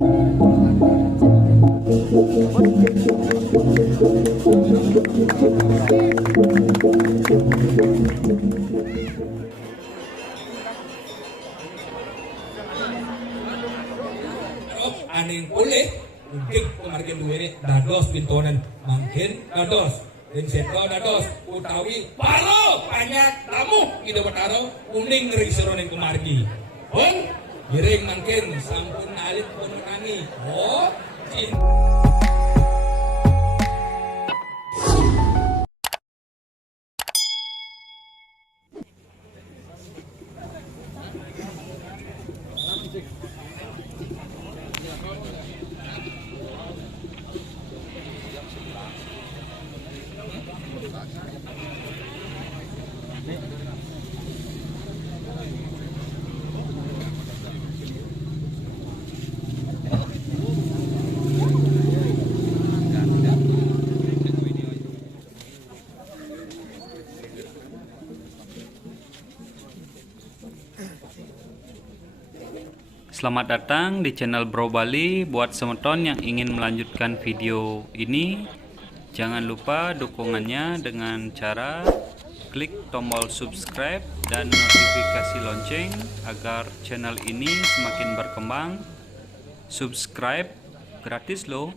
Aning pulih untuk pemargin duwe dados pintonan mangkin dados dan seto dados utawi paro banyak tamu ida betaro uning ngeri seroning kemargi pun giring mangkin sampun alit penunani Selamat datang di channel Bro Bali. Buat semeton yang ingin melanjutkan video ini, jangan lupa dukungannya dengan cara klik tombol subscribe dan notifikasi lonceng agar channel ini semakin berkembang. Subscribe gratis loh.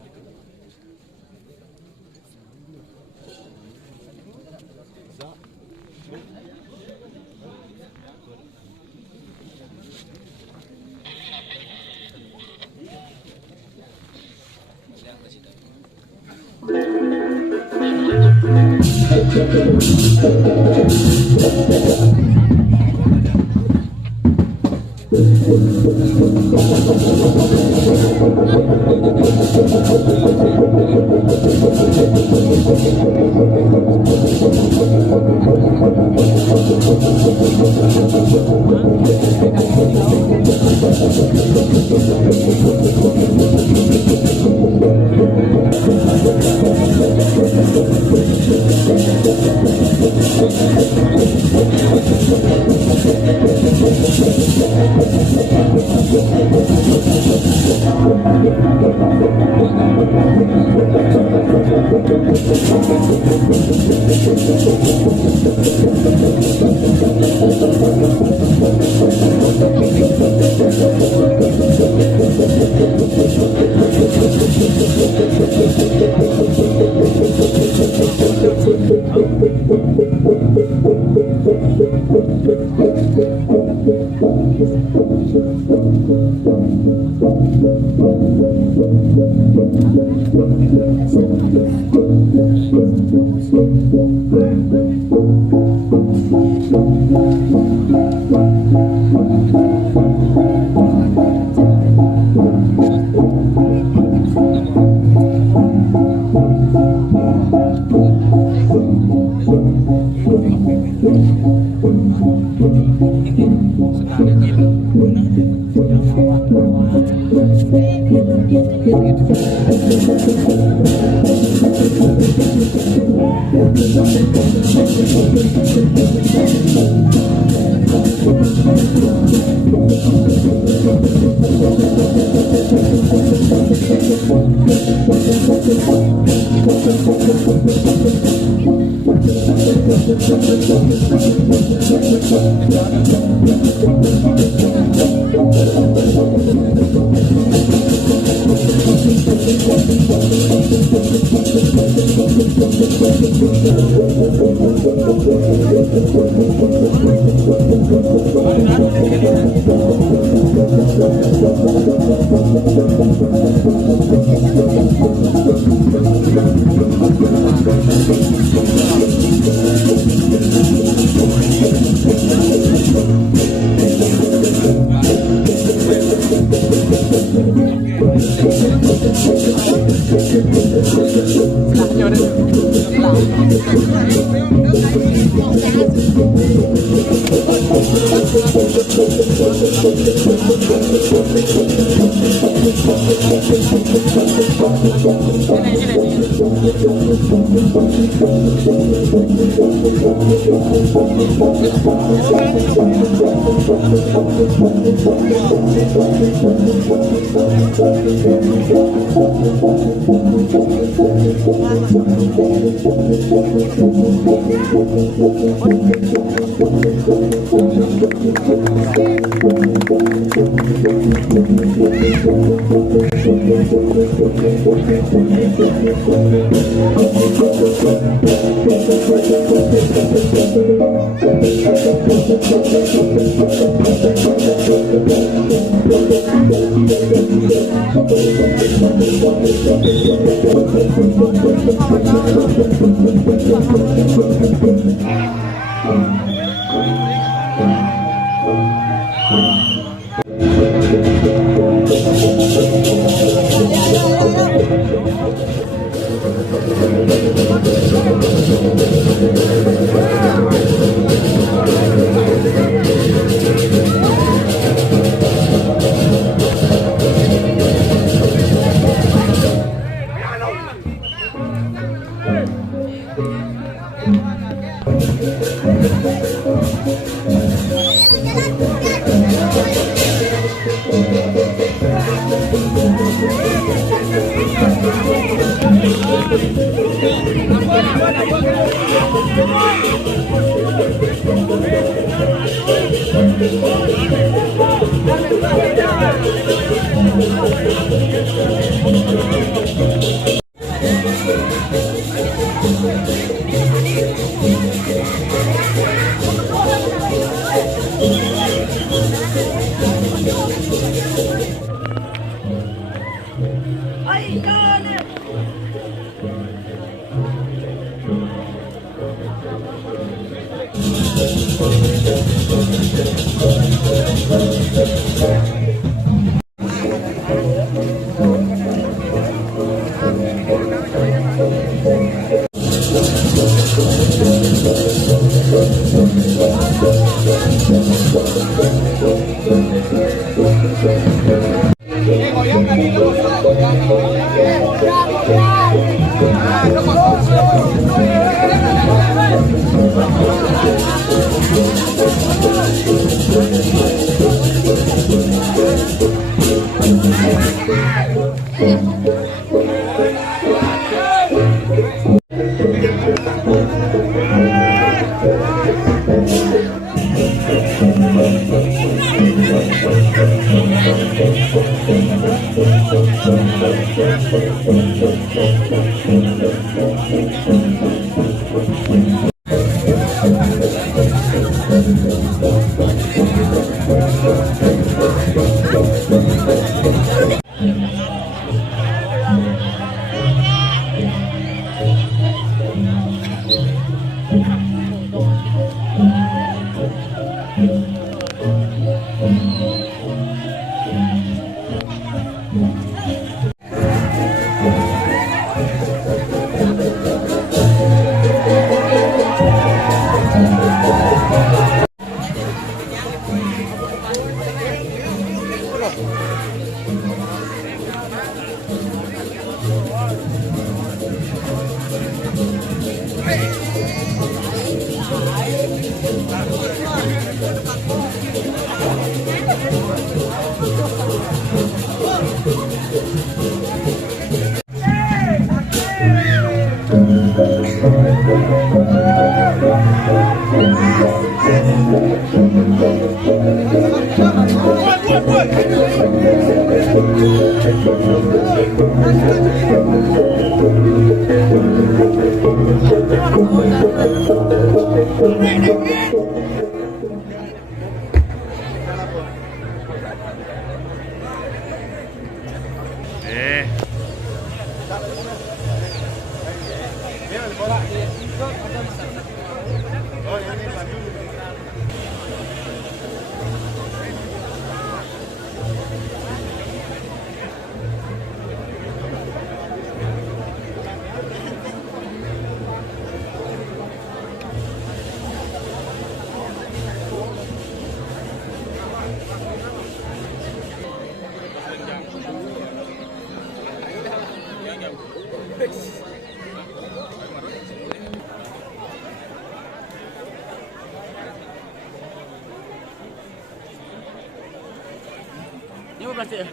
Ini berapa sih?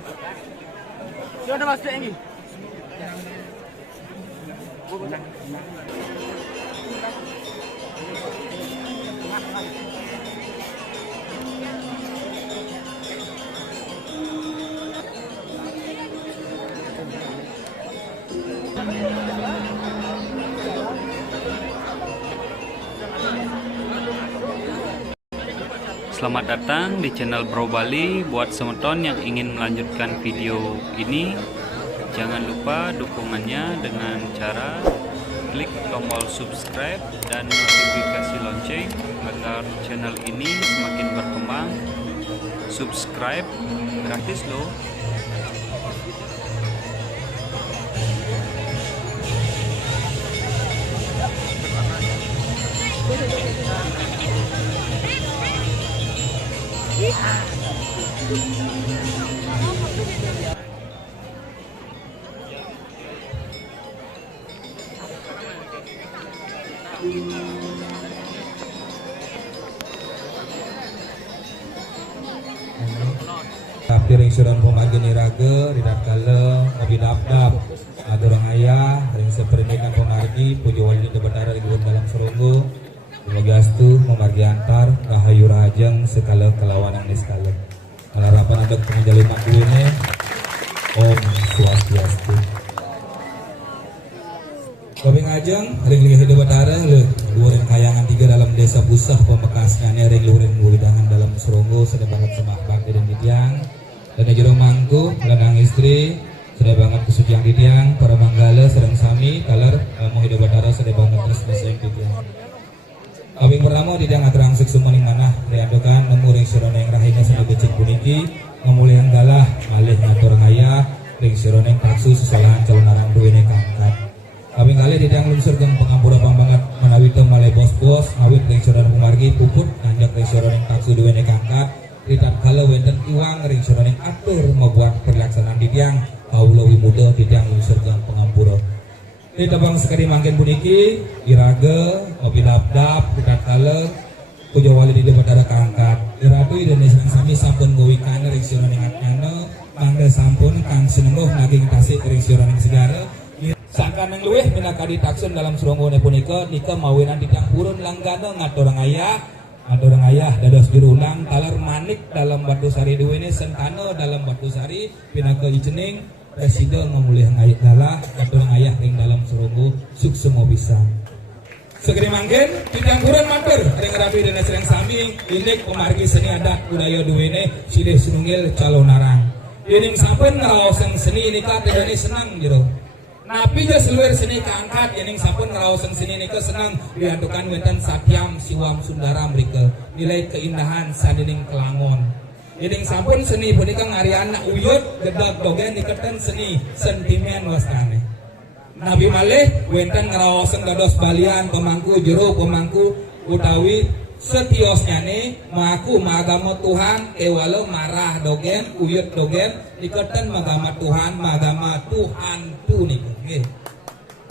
Selamat datang di channel Bro Bali. Buat semeton yang ingin melanjutkan video ini, jangan lupa dukungannya dengan cara klik tombol subscribe dan notifikasi lonceng agar channel ini semakin berkembang. Subscribe gratis loh. Piring suran pembagian iraga, ridat kala, mobil dap-dap, ada orang ayah, ring seperindikan pemargi, pujo wali di betara di dalam seronggo, sebagai astu, memargi antar, rahayu rahajeng, sekala kelawanan di skala. Harapan ada pengajalan ini, Om Swastiastu. Kami ngajeng, ring lihat di betara, luarin kayangan tiga dalam desa Busah pemekasnya, ring luarin widangan dalam seronggo, sedang banget semah bakti dan tiang. Dan jero mangku, melanang istri, sudah banget kesucian di tiang, para manggala sedang sami, kalar mau hidup batara sudah banget terus meseng di tiang. Kawing pertama di tiang aterangsik sumaning manah, riandokan nemu ring sirona yang rahina sudah becik puniki, ngemulian galah, malih ngatur ngaya, ring sirona yang taksu sesalahan calon arang duwene kangkat. Kawing kali di tiang lumsur geng pengampura bang banget, menawita malih bos-bos, ngawit ring sirona pemmargi puput, nanjak ring sirona yang taksu duwene kangkat. Ridat kala wenten iwang ring suroning atur membuat pelaksanaan di tiang kaulawi muda di tiang unsur gang pengampura. Di tabang sekali mangkin puniki iraga mobil dap-dap ridat kala pujo wali di betara kangkat iratu Indonesia sami sampun gowikan ring suroning atnyana mangga sampun kang sinengguh naging tasik ring suroning segara sangkan yang luweh minakadi taksun dalam surongone punika nika mawinan di tiang purun langgana ngatur ayah Adorang ayah dados jurulang talar manik dalam batu sari duwene sentano dalam batu sari pinaka icening presiden ngemulihan ayat dalah adorang ayah ring dalam surunggu suksemo bisa segeri mangkin tidang kurang matur ring rapi dan serang sami indik pemargi seni adat budaya duwene silih sunungil calon narang ining sampen ngeraoseng seni ini ka tidane senang jero napi je seluruh seni keangkat yang sampun ngerawasan seni ini senang diantukan wenten satyam siwam sundara mereka nilai keindahan sadining kelangon yang sampun seni punika ngarian uyut gedak dogen diketan seni sentimen wastane nabi malih wenten ngerawasan dados balian pemangku jero pemangku utawi setiosnya nih mengaku magama Tuhan kewalo marah dogen uyut dogen diketan magama Tuhan tu nih okay.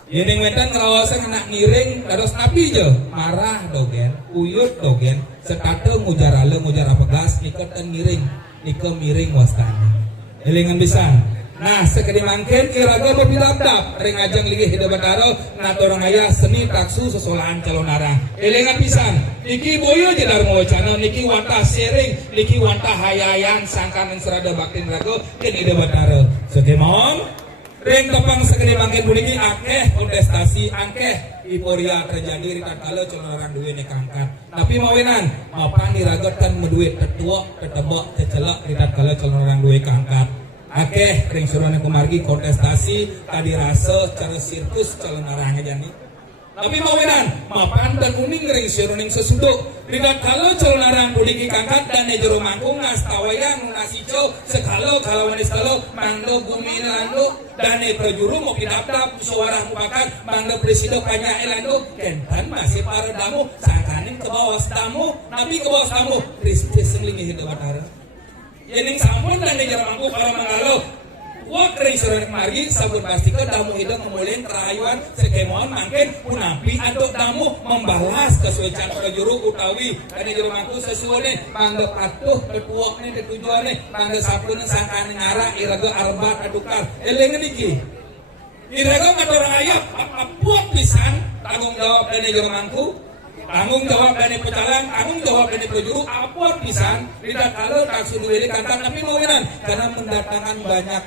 Yening wenten ngerawasan anak ngiring dados napi je marah dogen uyut dogen sekate ngujar apegas diketan ngiring nika miring wastana elingan pisan. Nah, sekali mangkin iraga mobil dap-dap ring ajang ligih hidup bataro natorong ayah seni taksu sesolahan calon arang elingan pisan niki boyo je darmo wacana niki wantah sering niki wantah hayayan sangkan yang serada baktin rago ken hidup bataro sekemong ring tepang sekali mangkin buniki akeh kontestasi akeh iporia terjadi di tatkala calon arang duwene kangkat tapi mawenan mapan diragotan meduit tetua tetebok tecelak di tatkala calon arang duwe kangkat akeh ring suruhan kumargi kontestasi tadi rasa cara sirkus calon arahnya jani tapi mawinan mapan dan uning ring suruhan sesuduk ridat kalau calon arah budiki kangkat dan nejero mangkung ngas tawayan nasico sekalo kalau manis kalau mangdo gumi landu dan prajuru mau pidap-dap suara mupakan mangdo presiden kanya elandu kentan masih para damu sangkanin ke bawah tamu nabi ke bawah tamu Kristus senglingi hidup batara. Yening sampun dan di jarak mangku kalau mengaluh kuat reseran kemari sabun pastikan damu hidang memulai kerayuan sekemon mangkin punapi untuk damu membalas kesucian prajuru utawi kani jero mangku sesuai panggap atuh ketuok nih ketujuan nih panggap sapun sangkan ngara iraga arbat adukar elengan iki iraga maturang ayah buat pisan tanggung jawab dari jero mangku tanggung jawab dari pecalang, tanggung jawab dari prajuru, apa pisan tidak kalau tak suruh ini kantang tapi mawinan karena mendatangkan banyak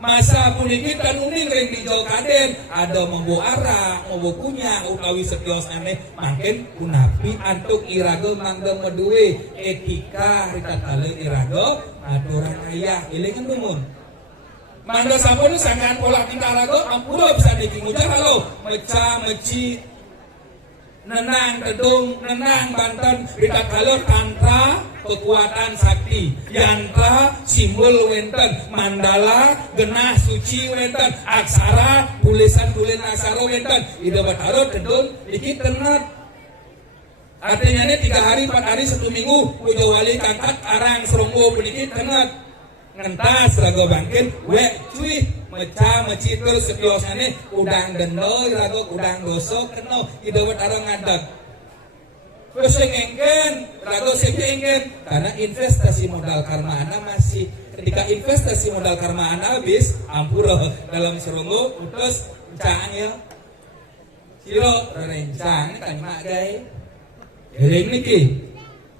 masa puniki dan uning ring di jauh kaden ada membawa arak, membawa kunyah, utawi sekios aneh makin punapi antuk irago mangga medue etika tidak kalau irago aturan ayah ilingan dumun mangga sabun sangkan pola tingkah rago ampura bisa dikingujar halo meca meci nenang kedung, nenang banten, kita kalau tantra kekuatan sakti, yantra simbol wenten, mandala genah suci wenten, aksara tulisan aksara wenten, ida bataro kedung, dikit tenat. Artinya ini 3 hari, 4 hari, 1 minggu, udah wali kangkat arang seronggo sedikit tenat, ngentas rago bangkin, cuy. Meca mecitur setiosane udang dendo irago udang gosok keno ida betara ngadak terus engken rago engken karena investasi modal karma ana masih ketika investasi modal karma ana habis ampura dalam seronggo terus caangnya siro rencang kan mak gay eling niki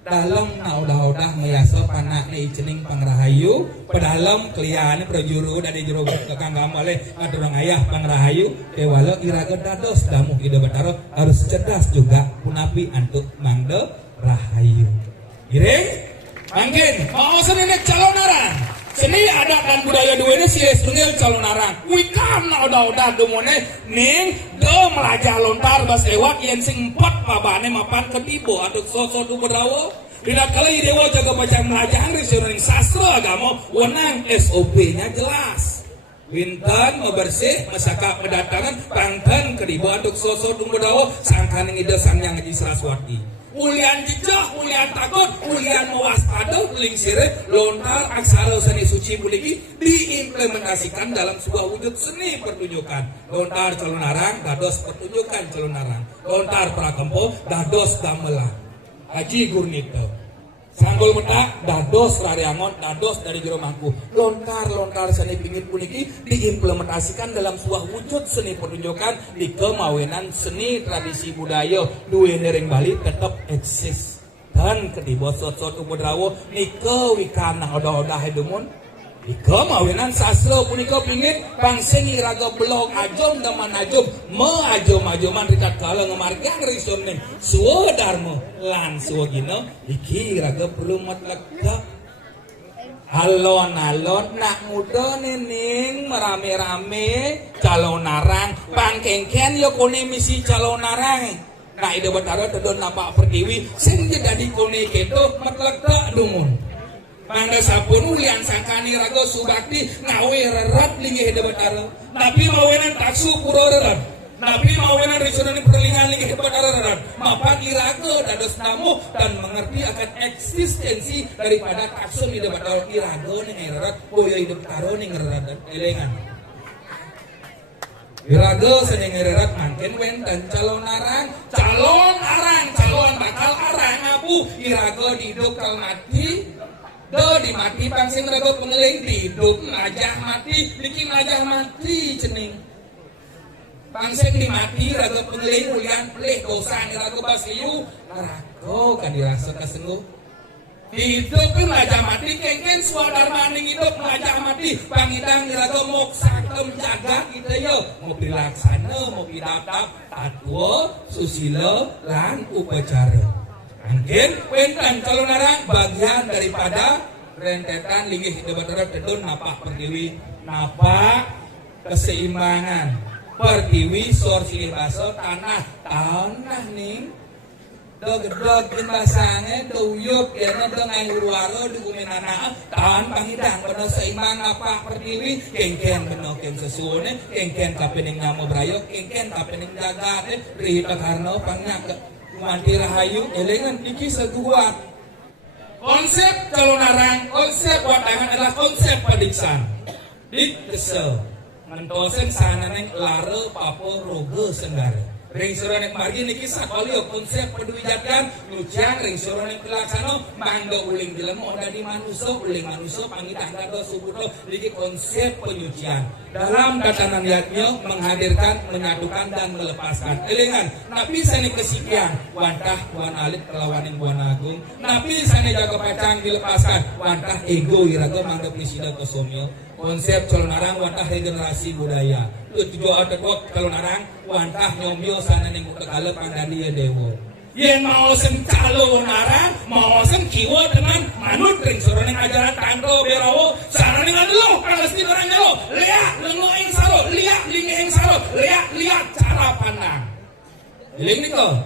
dalam udah meyaso panak nih cening pangrahayu pedalam kelian prajuru dari jero kekang gamale aturang ayah pangrahayu kewalo iraga dados damu ida bataro harus cerdas juga punapi antuk mangde rahayu iring mangkin mau seni calon arang seni adat dan budaya dua ini sih setunggal calon arang wikam udah dumone ning do melajar lontar bas ewak yang sing 4 pabane mapan ketibo aduk sosok du berawo tidak kala dewa jaga baca melajang riseun sastra agama wenang SOP-nya jelas winten membersih masaka kedatangan pangten kedibo aduk sosok du berawo sangkaning ida sangyang Haji Saraswati ulian jejak, ulian takut, ulian mewaspada, uling sirik, lontar, aksara seni suci buliki diimplementasikan dalam sebuah wujud seni pertunjukan. Lontar calon arang, dados pertunjukan calon arang. Lontar prakempo, dados gamelan. Haji Gurnito. Sanggol metak, dados rariangon, dados dari jero mangku. Lontar seni pingit puniki diimplementasikan dalam sebuah wujud seni pertunjukan di kemawinan seni tradisi budaya duwe nering Bali tetap eksis. Dan kedibo sot-sot ubudrawo nike wikana odah-odah hedumun di kemawinan sastra punika pingit pangseni raga belong ajom daman ajom ajom-ajoman rikat kala ngemargang risonen suwa dharma lan suwa gino iki raga perlu matlega alon-alon nak muda nening merame-rame calon arang pangkengken yo kone misi calon arang nah ida batara tedon napak pertiwi sing jadi kone keto matlega dumun Mangga sapun ulian sangkani rago subakti ngawe rerat linggih hede batara. Nabi mawenan taksu pura rerat. Nabi mawenan risonan perlingan linggih hede batara rerat. Mapan irago dados namu dan mengerti akan eksistensi daripada taksun hede batara irago ning rerat boyo hidup taro ning rerat elengan. Irago seneng rerat mangken wenten calon arang bakal arang abu irago hidup kal mati do di mati pangsing rago pengeling hidup ngajah mati bikin ngajah mati cening pangsing di mati rago pengeling ulian pelih dosa rago basiu rago kan dirasa kesengguh hidup ngajah mati kengken swadharma ning hidup ngajah mati pangidang rago moksa jaga kita yo mau dilaksana mau didatap tatwa susila lan upacara mungkin wenten calon arang bagian daripada rentetan linggih hidup batara tedun napak pertiwi napak keseimbangan pertiwi sor silih baso tanah ning dog basange tuyuk yana dengan urwaro dugumenana tahan pangidang pada seimbang napak pertiwi kengken benoken sesuone kengken kapening namo brayo kengken kapening jagate rihita karno pangnak Mandi rahayu elengan iki seguat konsep calon arang konsep watangan adalah konsep padiksan Dik kesel mentosen sananeng lare papo roge sendare. Ring suronek margi niki sakolio konsep peduwijatan nyucian ring suronek pelaksana mangga uling jelema onda di manusia uling manusia pangitah kado subuto niki konsep penyucian dalam tatanan yatnya menghadirkan menyatukan dan melepaskan elingan napi sani kesikian wantah wan alit kelawanin buan agung napi sani jaga pacang dilepaskan wantah ego iraga mangga pisida kesomyo konsep colonarang wantah regenerasi budaya tujuh otot colonarang wantah nyomyo sana ning kekale pandani dewo yen mau sen colonarang mau sen kiwa dengan manut ring sorone ajaran tanto berawo sana ning ando Palestina orang nyalo lihat lengo ing saro lihat linge ing saro lihat cara pandang ling niko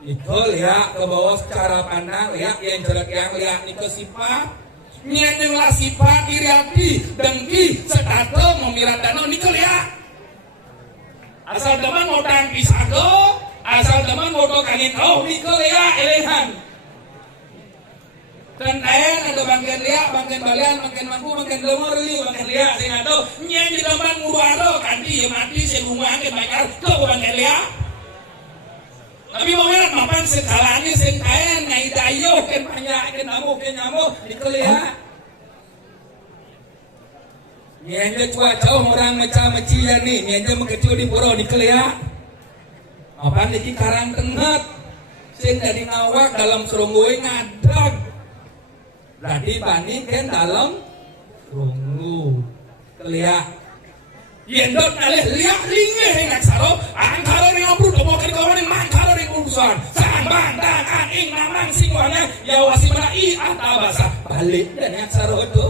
iko lihat ke bawah cara pandang lihat yang jelek yang lihat niko sifat nyanyi lah sifat iriati dengki setato memirat danau nikel ya asal teman mau tangki sago asal teman mau tokangin nikel ya elehan dan ada bangken liak bangken balian bangken mampu bangken lemur bangken liak sing atau nyanyi teman ngubaro kanti ya mati sing rumah ke bakar tuh bangken liak tapi mau lihat mapan sekalanya sing kaya ngai dayo ken banyak ken nyamuk dikelihat nyenje cuaca orang meca-meci ya nih nyenje mengecil di pura dikelihat mapan iki karang tenget sing dari ngawak dalam serungguy ngadag berarti bani ken dalam serunggu kelihat yendot alih liak linge hendak saro angkara ring abru tomo ken kawan ing mangkara ring urusan sambang dan aing namang singwana ya wasi mana i atabasa balik dan yang saro itu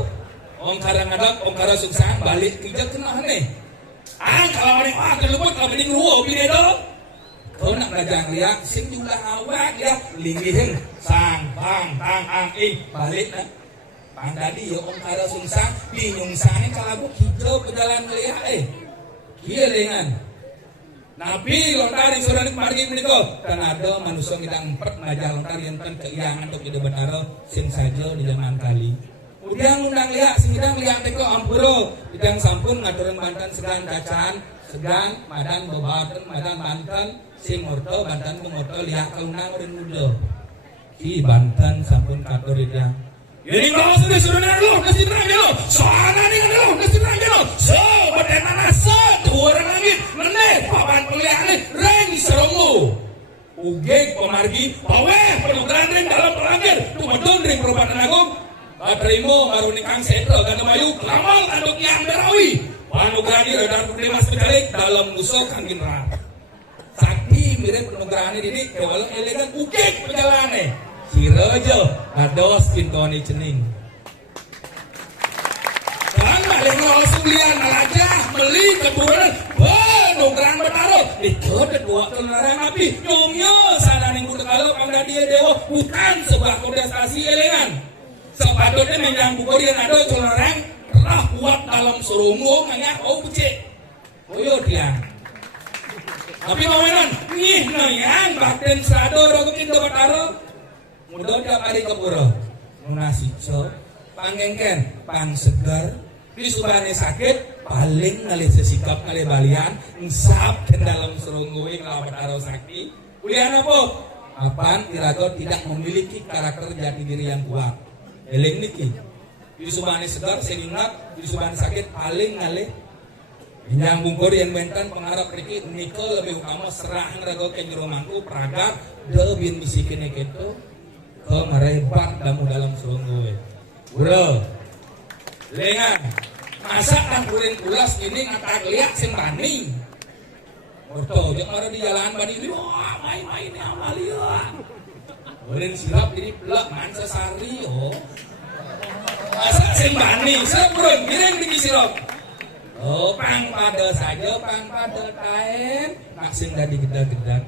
ongkara ngadak ongkara suksan balik kijak kena aneh angkara ring kelebut kabening ruo binedo kau nak belajar liak sing jumlah awak ya lingi heng sang bang tang aing balik na pandadi yo ongkara sungsang binyungsane kalabu hijau pejalan melihat kieu dengan nabi lontar ing suranik margi menika kan ada manusia ngidang empet ngajak lontar yen kan keiangan untuk ide betara sing saja di zaman kali kemudian undang liak sing ngidang liak teko ampuro bidang sampun ngatureun Banten segan cacan segan madan bobaten madan Banten sing murto Banten murto liak kaunang rin muda ki Banten sampun katur idang ini kalau sudah suruh nalo, nasi terang lo. Soalnya nih nalo, nasi terang lo. So, bagaimana dua orang lagi, meneh, papan peliharaan, reng serungu. Ugeg pemargi, pawe penugaran ring dalam pelanggar, tumadon ring perubatan agung. Baterimo baru nikang setro, ganda mayu, kelamal aduk yang berawi. Panugaran ini radar putih spesialik dalam musuh kangin rat. Sakti mirip penugaran ini, kewalang elegan ugeg perjalanannya. Sirojo ados pintoni cening kan balik langsung lian aja beli keturunan penugaran bertaruh itu kedua kenaran api nyomyo sana ning kudu kalau kamda dia dewa bukan sebuah kontestasi elengan sepatutnya menyambung korian ada kenaran telah kuat dalam serungu nganya kau becek koyo dia tapi mawenan nih nayang baten sado rogokin do bertaruh mudah tiap hari ke pura nasi cok panggengken pang segar di subane sakit paling ngalih sesikap ngalih balian ngsap ke dalam serungguing lawan arau sakti kuliah apa? Apaan Tirago tidak memiliki karakter jati diri yang kuat eling niki di subane segar sehingga di subane sakit paling ngalih nyambung yang benten pengharap riki nikel lebih utama serah rago ke jeromangku pragat debin bisikin gitu ke merebat dalam serunggu bro lengan masa kan kuring kulas ini ngatak liat sing bani orto jangan ada di jalan bani ini wah main-main ya amalia kuring silap ini pelak mansa sari masa sing bani seburung giring di silap pang pada saja pang pada kain maksing dari gedang-gedang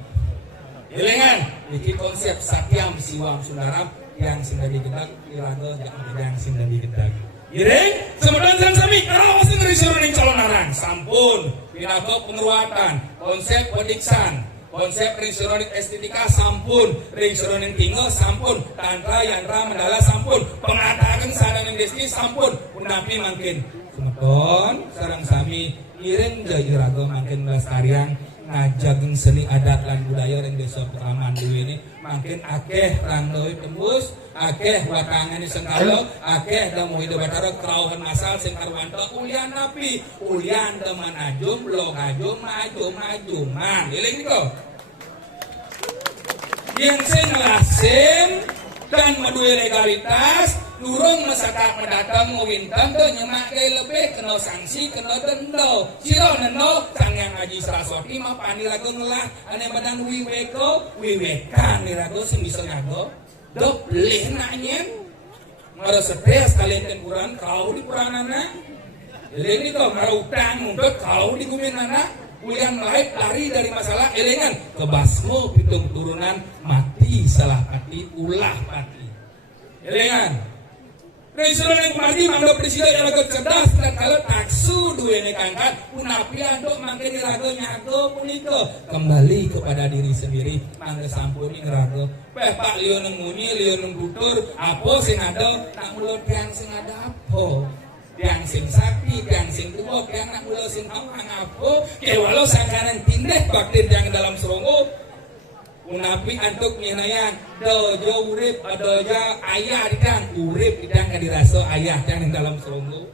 Ilengan, iki konsep satyam siwam sundaram yang sing dari gedang iraga yang sing dari gedang. Iring, semedan sang sami karawas dari suruning calon sampun pinato penguatan konsep pediksan konsep ring suruning estetika sampun ring suruning tinggal sampun tantra yantra mendala sampun pengatakan sadaning desti sampun pundapi mangkin Semeton sareng sami iring deui iraga mangkin melestarian ngajaging seni adat lan budaya ring desa Peraman deui ini mangkin akeh rangdeui tembus akeh watangane sengkalo akeh damu hidup batara krauhan masal sing karwanto ulian napi ulian teman ajum lo ajum man iling niko yang sing ngelasin dan meduwe legalitas durung masyarakat mendatang ngawintan tuh nyemak kayak lebih kena sanksi kena denda siro neno sangyang Haji Saraswati mah pani rago ngelah ane badang wiwekan nih rago sing bisa ngago dok leh nanya ngara stres kalian kan kurang kau di kuranana jadi ini tuh ngara utang mumpet kau di guminana ulian lain lari dari masalah elengan kebasmo pitung turunan mati salah pati ulah pati elengan Presiden yang kemarin mangga presiden yang agak cerdas dan kalau taksu dua ini kangkat punapi aduk makin rago nyago puniko kembali kepada diri sendiri mangga sampuni ngerago pak lion munyi lion butur apa sing ada tak mulut yang sing ada apa yang sing sakti yang sing tua yang nak mulut sing awang apa ke walau sangkaran tindak bakti yang dalam seronggo Unapi antuk nyenayan dojo urip dojo ayah dikang urip dikang kadiraso ayah yang dalam seronggo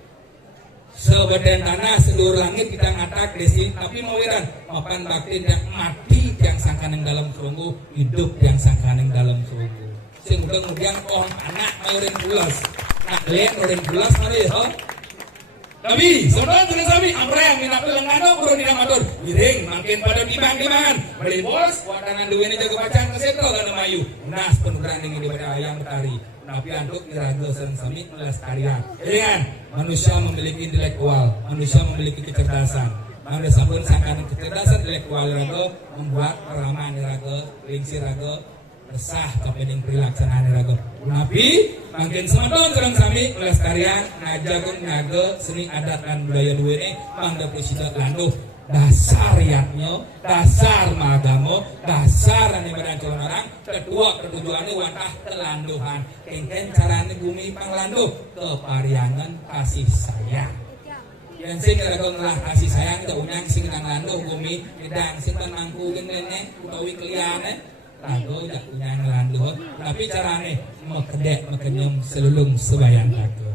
sebeden tanah seluruh langit kita ngatak desi tapi mawiran mapan bakti yang mati yang sangkan yang dalam seronggo hidup yang sangkan yang dalam seronggo sing kemudian orang anak maurin bulas nak lihat maurin bulas mari ho tapi saudara tulis kami apa yang minat pelengano bro di amatur giring makin pada timang-timangan beli bos wadangan duwe ini jago bacaan kesetro kan mayu unas penugaran dengan daripada ayam betari tapi antuk dirago sareng sami melestarian dengan manusia memiliki intelektual manusia memiliki kecerdasan mangga sampun sangkan kecerdasan intelektual rago membuat peraman rago lingsi rago resah kepening prilaksanaan rago nabi makin semadon sareng sami melestarian ngajagun ngago seni adat dan budaya dua ini mangga presiden landuh dasar riatnya dasar magamo dasar ane badan calon orang kedua ketujuannya wantah kelanduhan kengken carane bumi panglanduh kepariangan kasih sayang yang sing rago ngelah kasih sayang teu unyang sing nang landuh bumi edang sing mangku gene utawi keliyane rago tidak punya ngelanduh tapi carane mekedek mekenyum selulung sebayang rago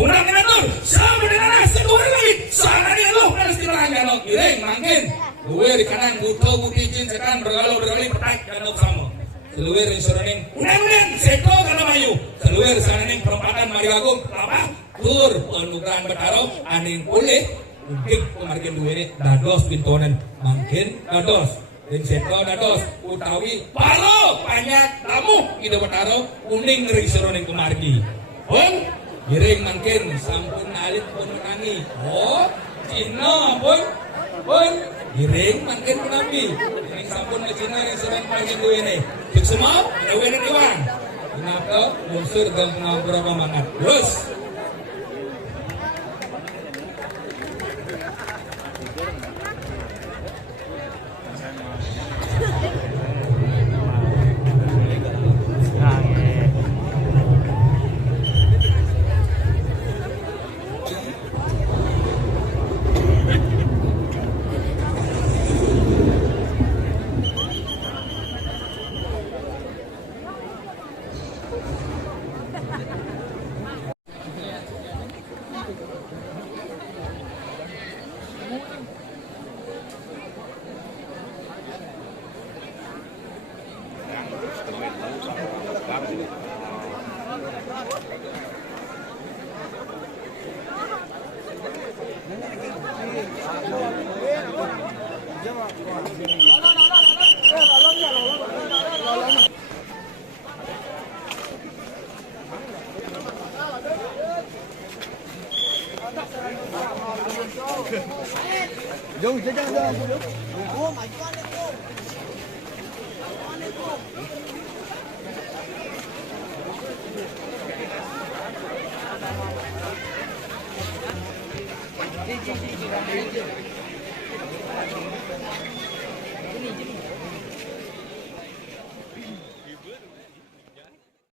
unang ngatur sama dengan seluruh lagi sana dia lo harus dilarangkan lo giring mangkin gue di kanan butuh bukti izin sekarang bergalau petak kanok sama seluruh restoraning unang seko kana mayu seluruh sananing perempatan Mario Agung apa tur penukaran betaro aning pulih udik pemargin duwe dados pintonan mangkin dados dan seko dados utawi paro banyak tamu ide betaro uning restoraning pemargi giring mangkin sampun alit pun kami Cina pun giring mangkin nabi giring sampun ke Cina restoran pagi dua ini cuk semua dewe ini iwan kenapa munsur dan pengampura pamangat terus Jom, jangan.